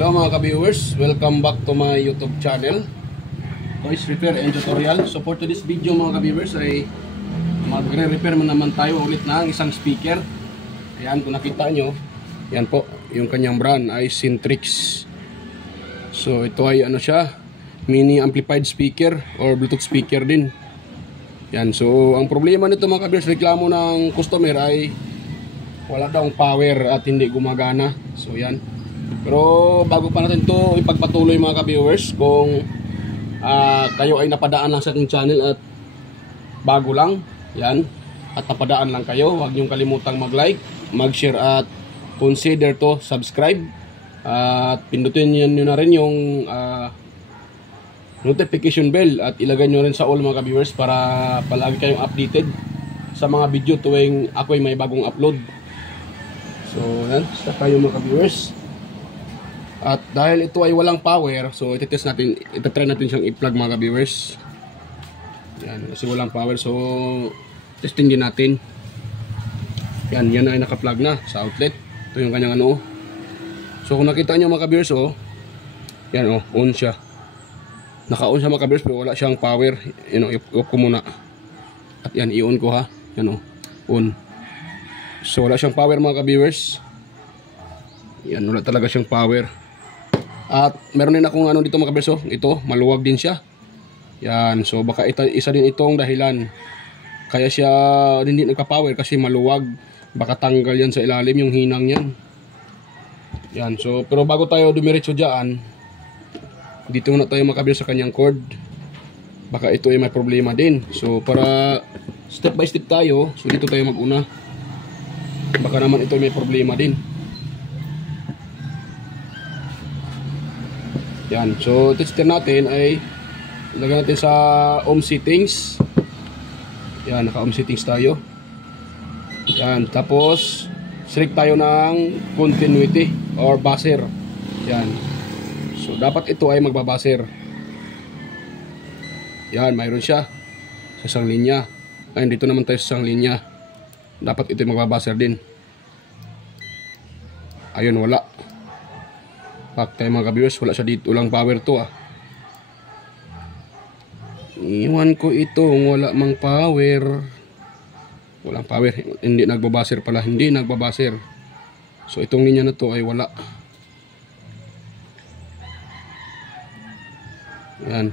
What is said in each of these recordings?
Hello mga ka-viewers, welcome back to my YouTube channel, Toys Repair and Tutorial. So for today's video mga ka-viewers ay magre-repair naman tayo ulit ng isang speaker. Ayan, kung nakita nyo, yan po, yung kanyang brand ay Syntrix. So ito ay ano siya, mini amplified speaker or Bluetooth speaker din. Yan, so ang problema nito mga ka-viewers, reklamo ng customer ay wala daw power at hindi gumagana. So yan. Pero bago pa natin to ipagpatuloy mga ka-viewers, kung kayo ay napadaan lang sa ating channel at bago lang, yan, at napadaan lang kayo, huwag niyong kalimutang mag-like, mag-share at consider to subscribe. At pindutin niyo na rin yung notification bell at ilagay nyo rin sa all mga ka-viewers para palagi kayong updated sa mga video tuwing ako ay may bagong upload. So yan, start tayo mga ka-viewers. At dahil ito ay walang power, so itetest natin, itatry natin siyang i-plug mga ka-viewers. Yan, kasi walang power, so testing din natin. Yan, yan ay naka-plug na sa outlet. Ito yung kanyang ano. So kung nakita nyo mga ka-viewers, oh, yan oh, on siya. Naka-on siya mga ka-viewers pero wala siyang power. Yan oh, i-off ko muna. At yan, i-on ko ha. Yan oh, on. So wala siyang power mga ka-viewers. Yan, wala talaga siyang power. At meron din akong ano dito mga ka-viewers, oh, ito, maluwag din siya. Yan, so baka isa din itong dahilan kaya siya hindi nagpa-power, kasi maluwag. Baka tanggal yan sa ilalim yung hinang yan. Yan, so pero bago tayo dumiretso dyan, dito muna tayo mga ka-viewers sa kanyang cord. Baka ito ay may problema din. So para step by step tayo, so dito tayo mag-una. Baka naman ito ay may problema din. Yan, so tester natin ay ilagay natin sa ohm settings. Yan, naka ohm settings tayo. Yan, tapos select tayo ng continuity or buzzer. Yan, so dapat ito ay magbabuzzer. Yan, mayroon siya sa isang linya. Ayun, dito naman tayo sa isang linya. Dapat ito ay magbabuzzer din. Ayun, wala. Pak tayo mga ka-viewers, wala siya dito, walang power to ah. Iwan ko ito, wala mang power. Walang power, hindi nagbabaser pala, hindi nagbabaser. So itong linya na to ay wala. Yan.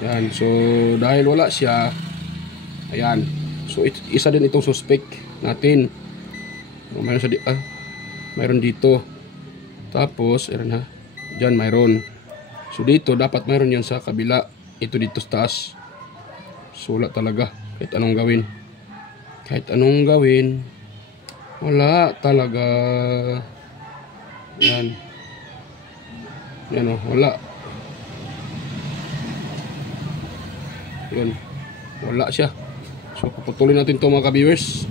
Yan, so dahil wala siya, ayan. So isa din itong suspect natin. Mayroon sa mayroon dito. Tapos ayun ha. Diyan mayroon. So dito dapat mayroon yan sa kabila. Ito dito sa taas. So wala talaga. Kahit anong gawin. Kahit anong gawin, wala talaga. Yan. Yan oh, wala. Yan. Wala siya. So puputulin natin to mga ka-viewers.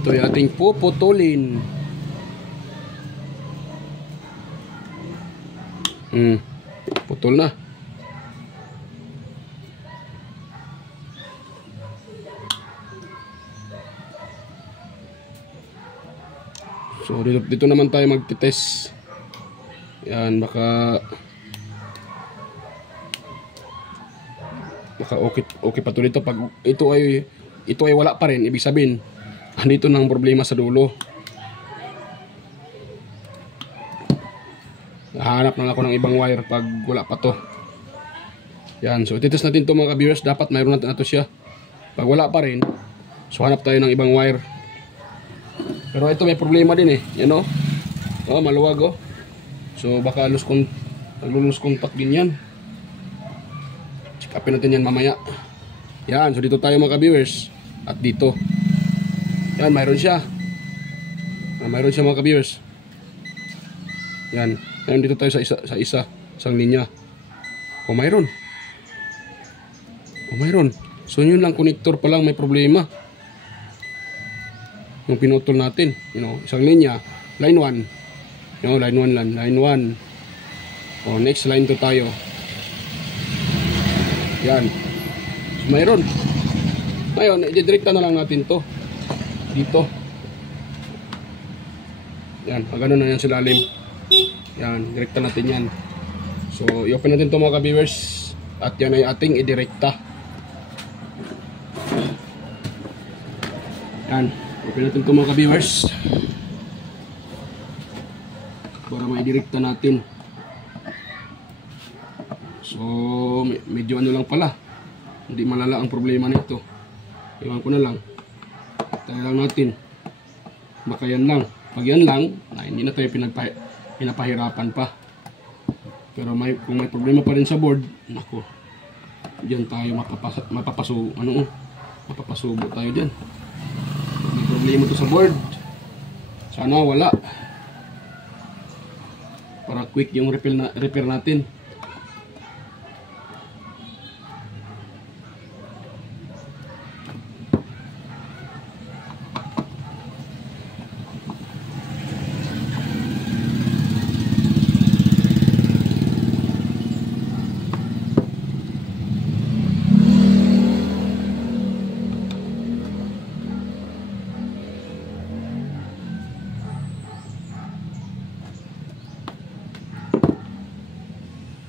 Ito yung ating puputulin. Putol na. So dito naman tayo magtitest. Yan, baka okay pa to dito. Pag ito ay wala pa rin, ibig sabihin andito nang problema sa dulo. Hahanap na ako ng ibang wire pag wala pa to. Yan, so ititest natin to mga ka-viewers. Dapat mayroon natin ito siya. Pag wala pa rin, so hanap tayo ng ibang wire. Pero ito may problema din eh. Yan o. Oh, maluwag oh. So baka lose contact din yan. Check upin natin yan mamaya. Yan, so dito tayo mga ka-viewers. At dito. Yan, mayroon siya. Mayroon siya mga ka-viewers. Yan. Ngayon dito tayo sa isang linya. O mayroon. O mayroon. So yun lang, connector pa lang may problema. Yung pinutol natin. You know, isang linya. Line 1. You know, line 1 lang. Line 1. O next line 2 tayo. Yan. So mayroon. Ngayon, i-direkta na lang natin to dito. Yan, pag ganun na yan sa lalim. Yan, direkta natin yan. So, i-open natin ito mga ka-viewers. At yan ay ating idirekta. Yan, open natin ito mga ka-viewers. Para maidirekta natin. So, medyo ano lang pala. Hindi malala ang problema nito. Iwan ko na lang. Tayo lang natin. Baka yan lang. Pag yan lang, hindi na tayo pinapahirapan pa. Pero kung may problema pa rin sa board, nako, diyan tayo mapapasubo tayo diyan. May problema to sa board. Sana wala. Para quick yung repair natin.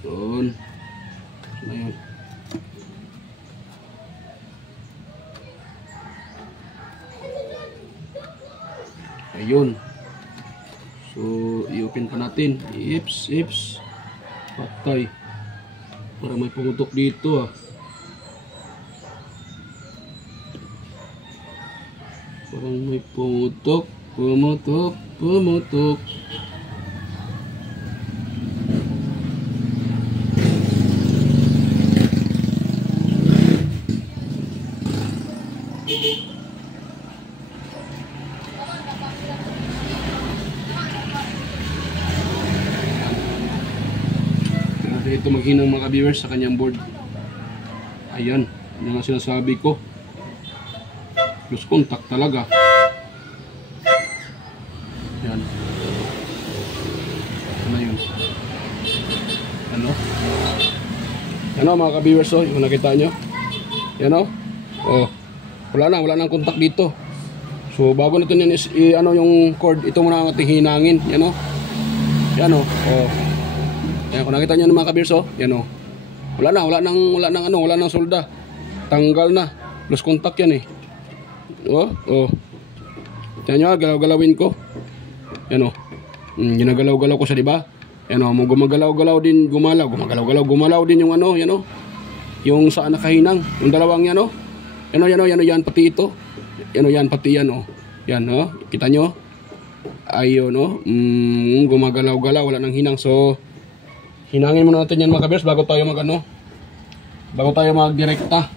Doon. Ayun. Ayun. So, i-open pa natin. Ips. Patay. Para may pumutok dito ah. Parang may pumutok. Pumutok. Ito maghinang mga viewers sa kanyang board. Ayan, yun ang sinasabi ko. Plus contact talaga. Yan. Ano yun? Ano mga ka-viewers, oh, yung nakita nyo? Yan oh. Oh. Wala nang contact dito. So bago natin yan ano yung cord, ito muna ang ating hinangin. Yan oh. Yan oh. Oh. Yan, kung nakita nyo ng mga ka-viewers, oh. Yan oh. Wala nang solda. Tanggal na. Lost contact yan eh. Oh. Yan nyo, galaw-galawin ko. Yan oh. Ginagalaw-galaw ko siya, diba? Yan oh, gumagalaw-galaw din, gumalaw din yung ano, yan oh. Yung saan nakahinang, yung dalawang yan oh. Yan, pati ito. Yan, pati yan oh. Yan oh, kita nyo? Ayun oh. Gumagalaw-galaw, wala nang hinang. So, hinangin muna natin yan mga ka-viewers bago tayo magdirekta.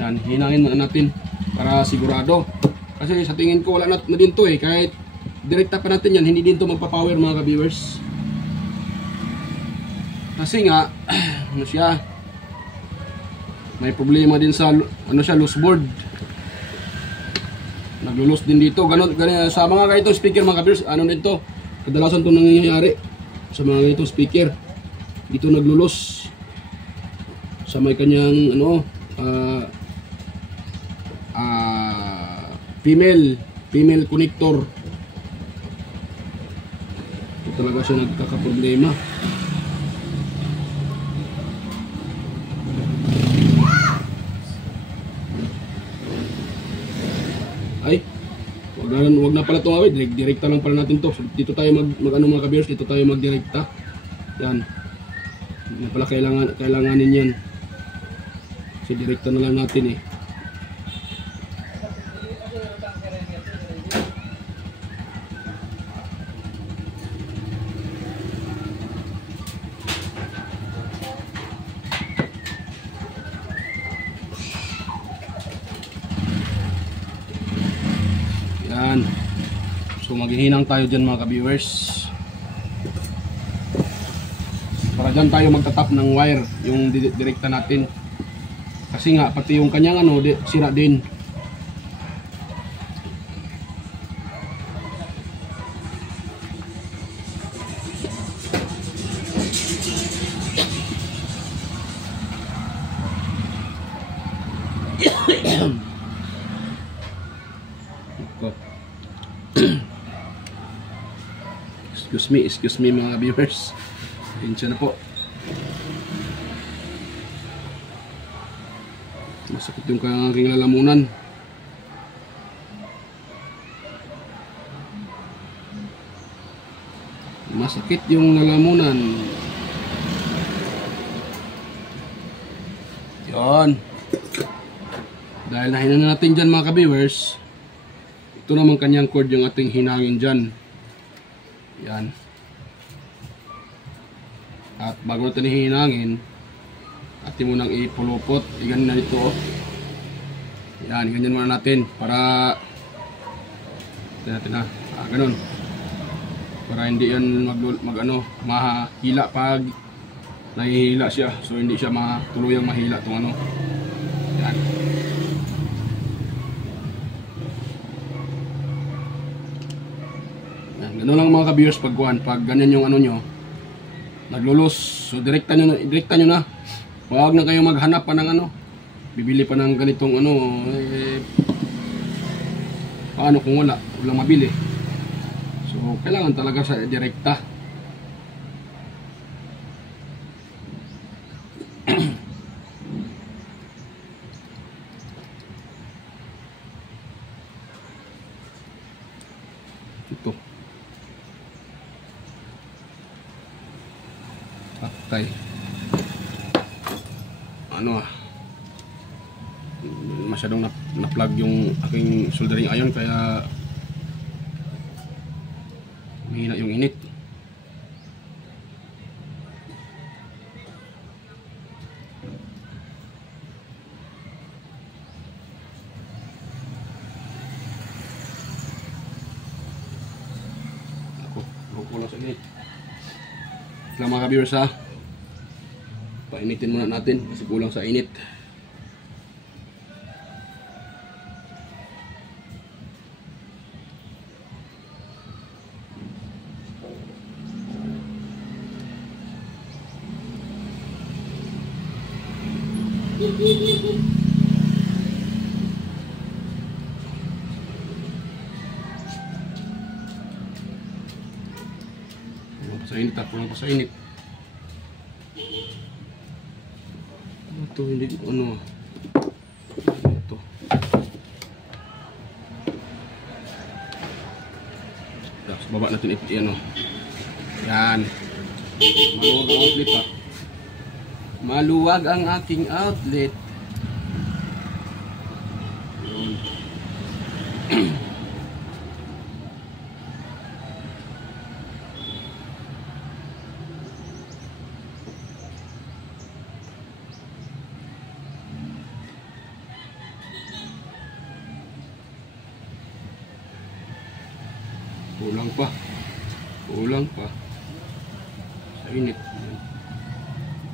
Yan, hinangin muna natin para sigurado. Kasi sa tingin ko wala na din to eh. Kahit direkta pa natin yan, hindi din to magpa-power mga ka-viewers. Kasi nga, ano siya, may problema din sa loose board. Naglo-loose din dito. Ganun, sa mga ganitong speaker mga ka-viewers, ano din to, kadalasan to nangyayari. Sa mga ganitong speaker dito naglulos sa may kanyang female connector. Ito talaga siya nagkakaproblema. Ay, wag na pala ito awit. Direkta lang pala natin to. So, dito tayo mga ka-viewers, dito tayo magdirekta. Yan. Hindi na pala kailanganin yan. So direkta na lang natin eh. Yan. So maghihinang tayo dyan mga ka-viewers. Para dyan tayo magtatap ng wire, yung direkta natin. Kasi nga, pati yung kanyang sira din. Excuse me mga viewers. Pinsya na po. Masakit yung aking lalamunan. Masakit yung lalamunan. Yun. Dahil nahinan na natin dyan mga ka-viewers, ito naman kanyang cord yung ating hinangin dyan. Yan. At bago natin hinangin, atin mo nang ipulupot. Ganyan na ito. Yan, ganyan muna natin para natin ha. Ganun. Para hindi yan mahila pag nahihila siya. So hindi siya tuluyang mahila itong ano. Yan. Yan. Ganun lang mga ka-viewers pag ganyan yung ano nyo, naglulus. So direkta nyo na. Huwag na kayong maghanap pa ng ano. Bibili pa ng ganitong ano. Paano kung walang mabili. So, kailangan talaga sa direkta. Ito. Patay. Masyadong na-plug yung aking soldering iron kaya mahina yung init. Ako, kulang sa init. Kailangan mga ka-viewers ha, painitin muna natin kasi kulang sa init. Kulang pa sa init. Ito hindi ano. Ito. Tapos baba natin ano. Yan. Maluwag ang outlet ha. Maluwag ang aking outlet. Kulang pa sa init.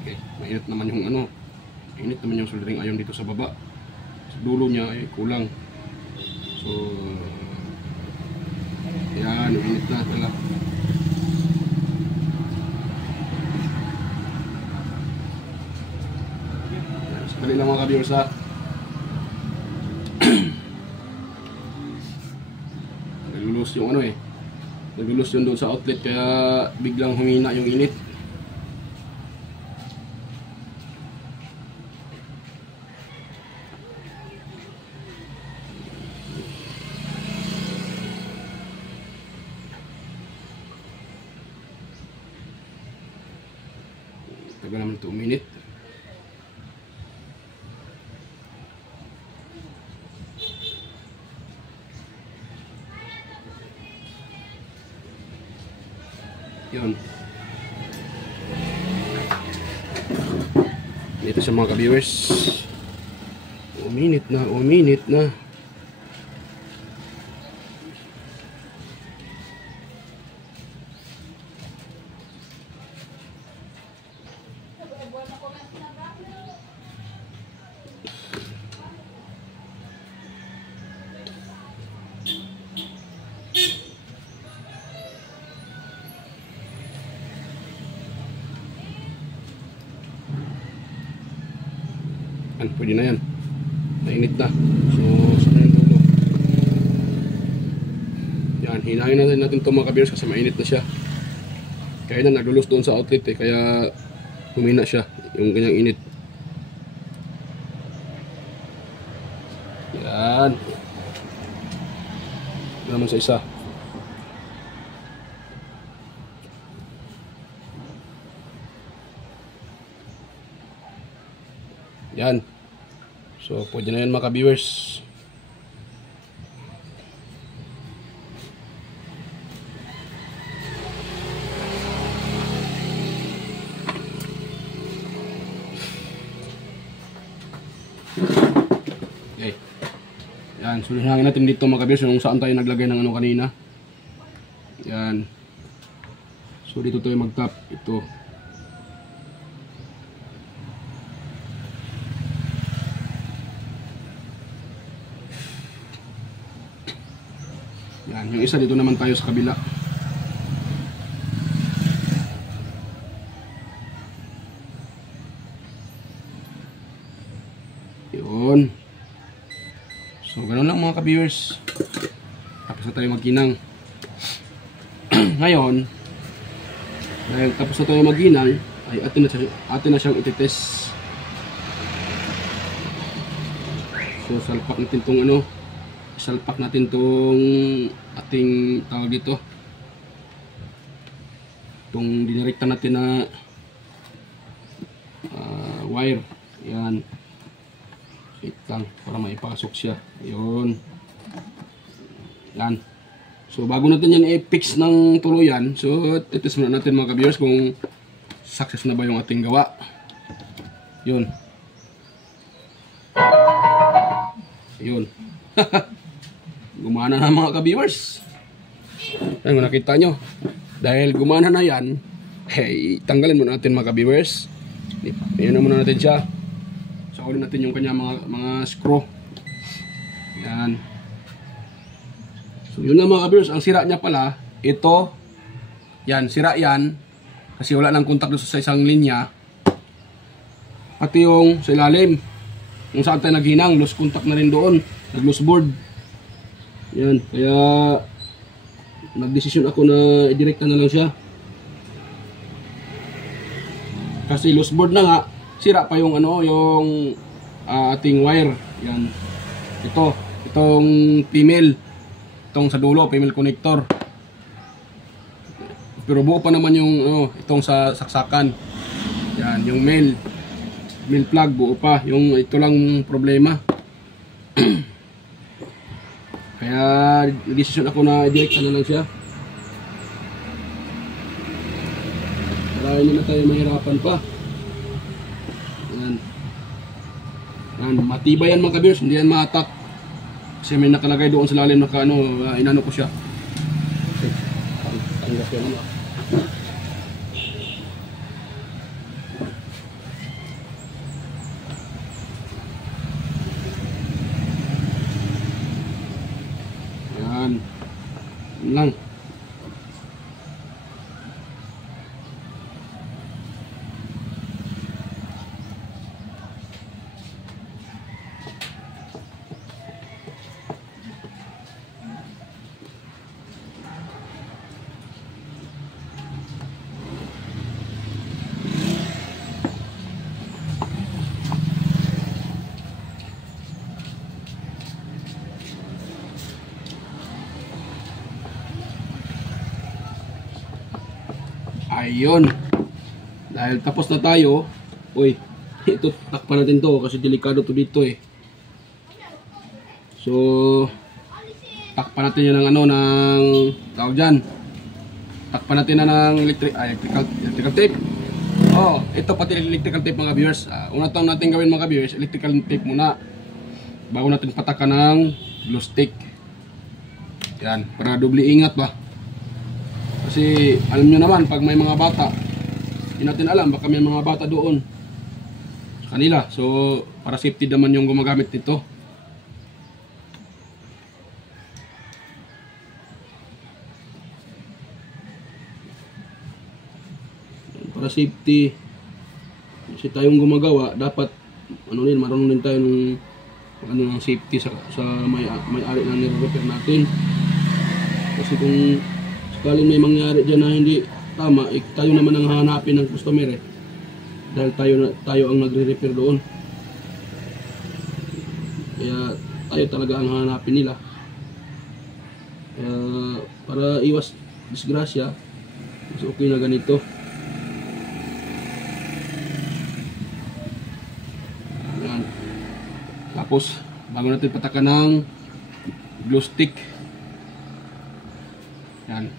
Okay, mainit naman yung ano, mainit naman yung soldering iron dito sa baba. Sa dulo niya ay kulang. So yan, mainit na talaga. Sakali lang mga ka-viewers ha. Nalulus yung ano nagulus yun doon sa outlet kaya biglang humina yung init. Tagal naman 2 minutes. Yun. Dito sa mga ka-viewers. Uminit na. Pwede na yan. Nainit na. So, saan yung dulo? Yan, hinangin natin ito mga ka-viewers kasi mainit na siya. Kaya na nagulos doon sa outlet eh, kaya humina siya yung kanyang init. Yan. Naman sa isa. Yan. So, pwede na yan mga ka-viewers. Okay. Yan. So, hinangin natin dito mga ka-viewers kung saan tayo naglagay ng ano kanina. Yan. So, dito tayo mag-tap. Ito. Yan, yung isa dito naman tayo sa kabila. Yun. So, ganun lang mga ka-viewers. Tapos na tayo magkinang. Ngayon, dahil tapos na tayo magkinang, ay atin na siyang ititest. So, salpak natin itong ano. Salpak natin tong ating tawag dito, itong dinirekta natin na wire. Yan, wait lang para maipasok siya. Yun. Yan. So bago natin yan i-fix ng tuluyan, so titest muna natin mga ka-viewers kung success na ba yung ating gawa. Yun. Yun. Gumana na mga ka-viewers. Ayun, nakita nyo. Dahil gumana na yan, hey, tanggalin muna natin mga ka-viewers. Ayan na muna natin siya. Sakulin natin yung kanya mga screw. Yan. So yun na mga ka-viewers. Ang sira niya pala, ito. Yan, sira yan. Kasi wala nang contact sa isang linya. Pati yung sa ilalim. Kung saan tayo naghinang, loose contact na rin doon. Nag-loose board. Yan, kaya nagdesisyon ako na i-direkta na lang siya. Kasi loose board na nga, sira pa yung ano, yung ating wire. Yan. Itong female. Itong sa dulo, female connector. Pero buo pa naman yung itong sa saksakan. Yan, yung male plug buo pa. Yung ito lang problema. Kaya decision ako na i-direct na lang siya. Para hindi na tayo mahirapan pa. Yan. Yan, matibay yan mga ka-viewers, hindi yan ma-attack. Kasi may nakalagay doon sa lalim na inano ko siya. Okay. Tanggap yan naman. Lang. Ayun. Dahil tapos na tayo. Uy, ito takpan natin to kasi delikado to dito eh. So takpan natin yan ng ng tawag dyan. Takpan natin na ng electrical tape. Oh, ito pati electrical tape mga viewers. Una taong natin gawin mga viewers, electrical tape muna bago natin patakan ng glue stick. Yan, para doble ingat ba. Kasi alam nyo naman, pag may mga bata, hindi natin alam, baka may mga bata doon sa kanila. So, para safety naman yung gumagamit nito. Para safety, kasi tayong gumagawa, dapat marunong din tayo ng safety sa may-ari na nire-repair natin. Kasi kung sakaling may mangyari dyan na hindi tama, tayo naman ang hahanapin ng customer eh. Dahil tayo ang nagre-repair doon. Kaya tayo talaga ang hahanapin nila. Para iwas disgrasya, mas okay na ganito. Yan. Tapos bago natin patakan ng glue stick, yan,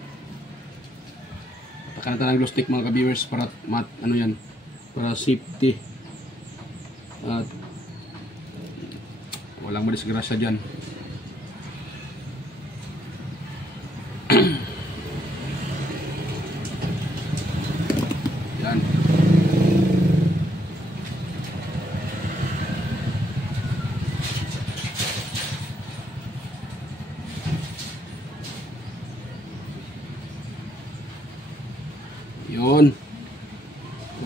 patakan natin ng glue stick mga ka-viewers para ano yan, para safety at walang madisgrasya dyan. Yan. Yun.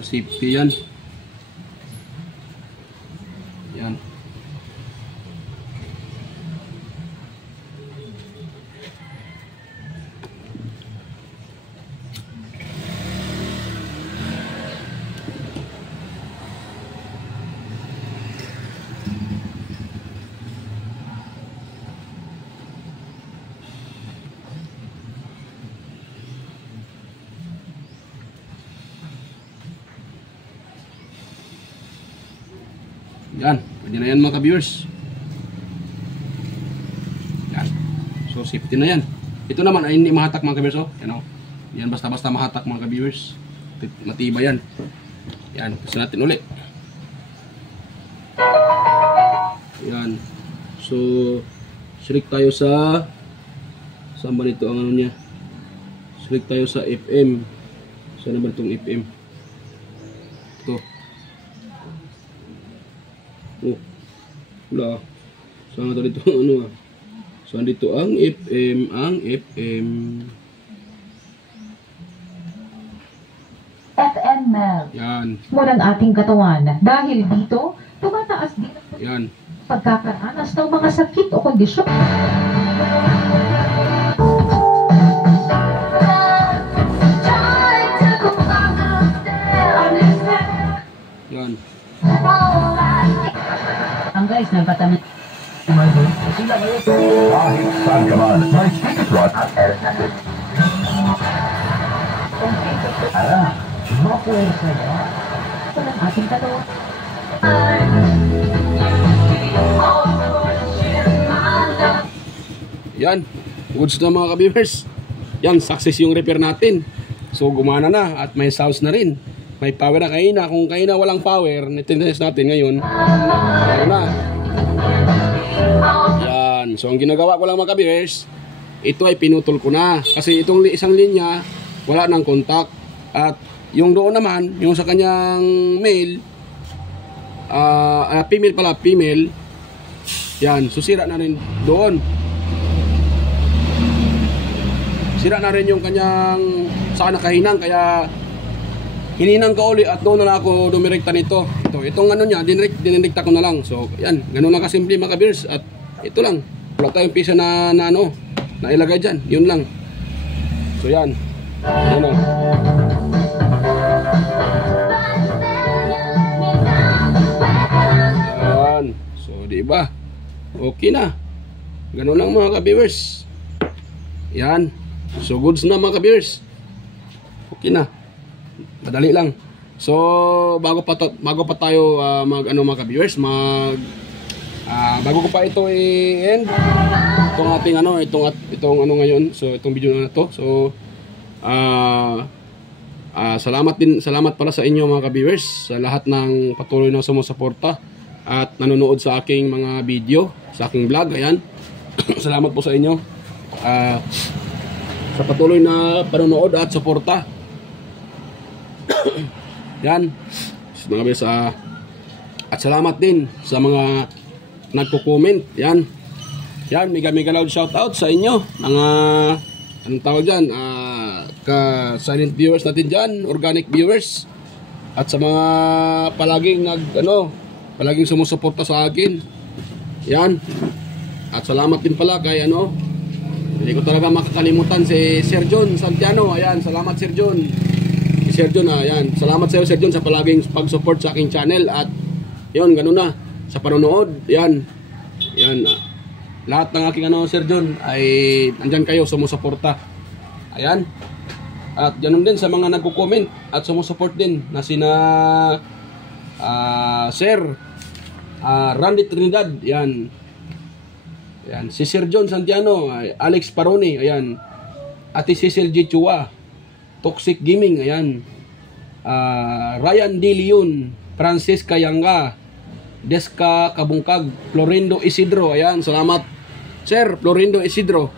Safety yan. Yan. Yan, pwede na yan mga ka-viewers. Yan. So safety na yan. Ito naman ay hindi mahatak mga ka-viewers. Oh. Yan, oh. Yan basta-basta mahatak mga ka-viewers. Matibay yan. Yan, kasi natin uli. Yan. So select tayo sa saan ba nito ang ano niya? Select tayo sa FM. Saan naman itong FM? Ito. Oh, wala. Saan ito dito ano ah? Saan dito ang FM? Ang FM. FM Mel. Yan. Mula ng ating katawan. Dahil dito, tumataas din ang Yan. pagkakaranas ng mga sakit o kondisyon. Yan. Ang guys, nagpatamit. Kahit saan ka man, may ticket rot at Mapuwersa na. Ito ng ating katawan. Yan. Goods na mga ka-viewers. Yan, success yung repair natin. So gumana na at may sounds na rin. May power na kaina. Kung kaina walang power, nitintest natin ngayon. Ano na. Yan. So ang ginagawa ko lang mga ka-viewers, ito ay pinutol ko na. Kasi itong isang linya, wala nang contact. At yung doon naman, yung sa kanyang male, female pala, female. Yan. So sira na rin doon. Sira na rin yung kanyang saka nakahinang, kaya hininang ka uli at doon na ako dumirekta nito. Itong ano niya, dinirekta ko na lang. So yan, ganun lang kasimple mga ka-viewers. At ito lang, wala tayong pisa na ano, na ilagay dyan, yun lang. So yan, yan o. Yan, so diba, okay na. Ganun lang mga ka-viewers. Yan. So goods na mga ka-viewers. Okay na. Madali lang. So bago pa tayo mga ka-viewers, bago ko pa ito i-end itong ating itong ano ngayon. So itong video na to. So salamat pala sa inyo mga ka-viewers, sa lahat ng patuloy na sumusuporta at nanonood sa aking mga video, sa aking vlog. Ayan. Salamat po sa inyo. Sa patuloy na panonood at suporta. Yan. At salamat din sa mga nagko-comment. Yan. Yan, mega loud shout out sa inyo. Mga anong tawag diyan? Silent viewers natin diyan, organic viewers. At sa mga palaging sumusuporta sa akin. Yan. At salamat din pala kay Hindi ko talaga makakalimutan si Sir John Santiano. Ayan, salamat Sir John. Si Sir John, ayan. Salamat sa iyo Sir John sa palaging pag-support sa aking channel. At yun, ganun na. Sa panonood, ayan. Ayan. Lahat ng aking Sir John ay andyan kayo, sumusuporta. Ayan. At ganun din sa mga nagko-comment at sumusupport din na sina Sir Randy Trinidad. Ayan. Ayan, si Sir John Santiano, Alex Paroni, ayan. Ate Cecil G. Chua, Toxic Gaming, ayan. Ryan D. Leon, Francis Kayanga, Deska Kabungkag, Florindo Isidro, ayan. Salamat, Sir Florindo Isidro.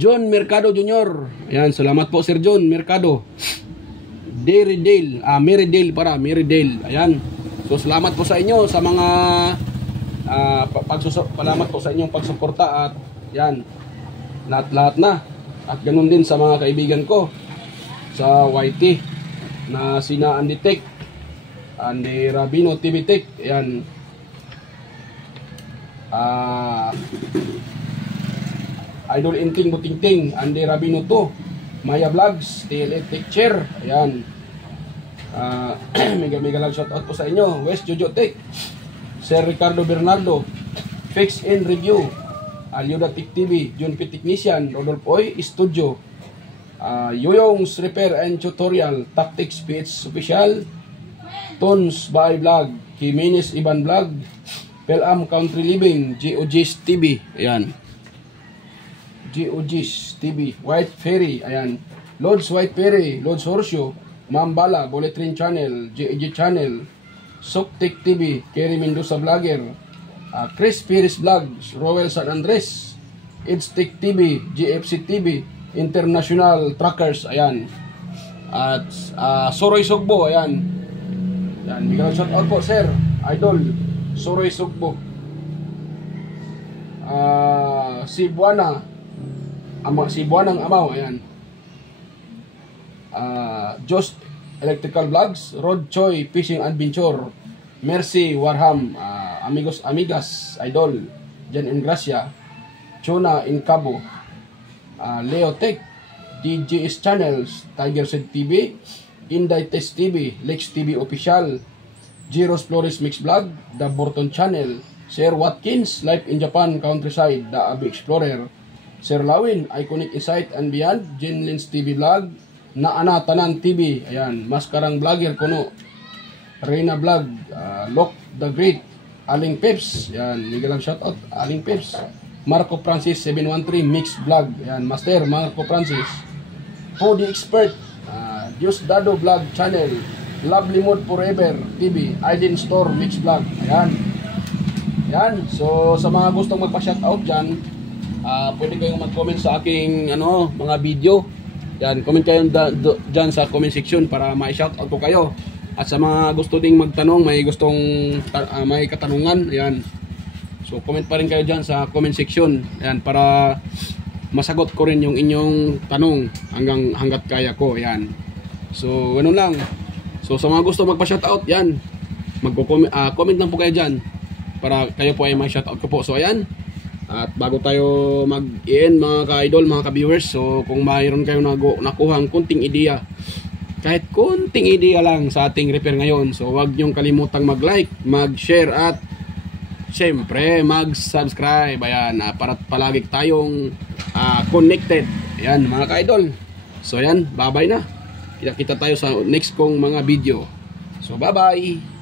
John Mercado Jr., ayan. Salamat po, Sir John Mercado. Merydale, ayan. So, salamat po sa inyo sa mga salamat po sa inyong pagsuporta at yan, lahat na. At ganun din sa mga kaibigan ko sa YT na sina Andy Tech, Andy Rabino TV Tech, yan. Idol Inting Butingting, Andy Rabino 2, Maya Vlogs, TLA Tech Chair, ayan. Mega lang shout out po sa inyo. West Jojo Tech, Sir Ricardo Bernardo, Fix and Review, Alyoda Tech TV, Jun P Technician, Rodolf Oy Studio, Yoyong's Repair and Tutorial, Tactics PH Official, Tons by Vlog, Jimenez Iban Vlog, Pelam Country Living, GOG's TV, ayan. GOG's TV, White Ferry, ayan. Lod's White Ferry, Lod's Horseshoe, Mambala, Bullet Train Channel, GEG Channel, Soktek TV, Kerry Mendoza Vlogger, Chris Perez Vlogs, Roel San Andres, Idstek TV, GFC TV, International Truckers, ayan. At Soroy Sugbo, ayan. Yan, bigyan shout out po, Sir Idol Soroy Sugbo. Si Buanang Amaw, ayan. Just Electrical Vlogs, Rod Choi Fishing Adventure, Mercy Warham, Amigos Amigas Idol, Jan Ingracia, Chona in Cabo, Leo Tech, DJS Channels, Tiger Seed TV, Inday Test TV, Lex TV Official, Jiros Flores Mix Vlog, The Burton Channel, Sir Watkins, Life in Japan Countryside, The Abbey Explorer, Sir Lawin, Iconic Insight and Beyond, Jen Lins TV Vlog, Naana Tanan TV, ayan, Maskarang Vlogger Kuno, Reina Vlog, Lok the Great, Aling Peps, ayan, Miguel shoutout, Aling Peps, Marco Francis 713 Mix Vlog, ayan, Master Marco Francis, Foodie Expert, Diosdado Vlog Channel, Lovely Mood Forever TV, Aiden Store Mix Vlog, ayan. Ayan, so sa mga gustong magpa-shoutout dyan, pwede kayong mag-comment sa aking mga video. Yan, comment kayo dyan sa comment section para ma-shoutout ko kayo. At sa mga gusto ding magtanong, may katanungan, ayan. So comment pa rin kayo dyan sa comment section. Ayan, para masagot ko rin yung inyong tanong hanggat kaya ko, ayan. So ganun lang. So sa mga gusto magpa-shoutout, yan, comment lang po kayo dyan para kayo po ay ma-shoutout ko po. So ayan. At bago tayo mag-end mga ka-idol, mga ka-viewers, so kung mayroon kayong nakuhang kunting ideya, kahit kunting ideya lang sa ating repair ngayon, so huwag niyong kalimutang mag-like, mag-share at syempre mag-subscribe, ayan, para palagi tayong connected, ayan mga ka-idol. So ayan, bye-bye na, kita tayo sa next kong mga video. So bye-bye.